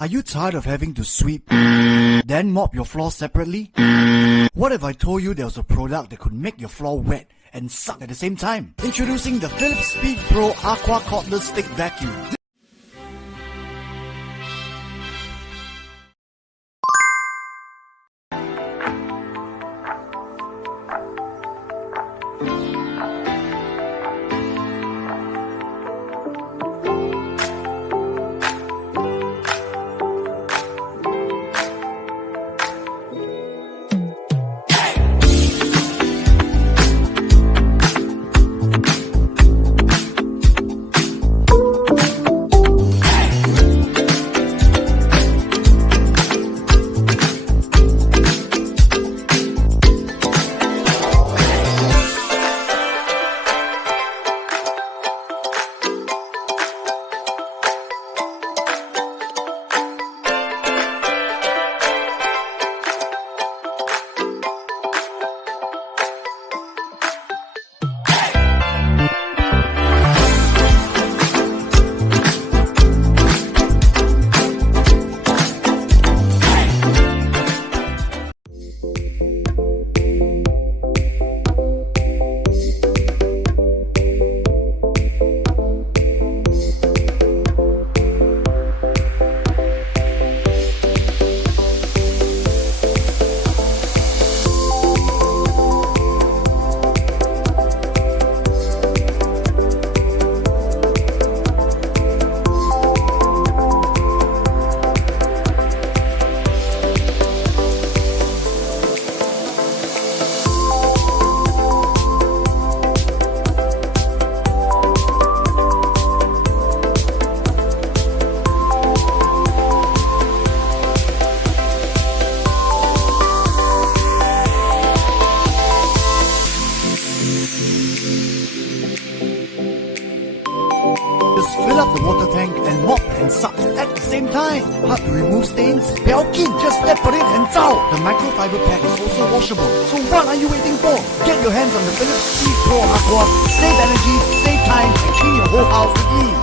Are you tired of having to sweep, then mop your floor separately? What if I told you there was a product that could make your floor wet and suck at the same time? Introducing the Philips SpeedPro Aqua Cordless Stick Vacuum. Just fill up the water tank and mop and suck at the same time. Hard to remove stains? 不要紧, just step on it and 照. The microfiber pad is also washable. So what are you waiting for? Get your hands on the Philips SpeedPro Aqua. Save energy, save time, and clean your whole house with ease.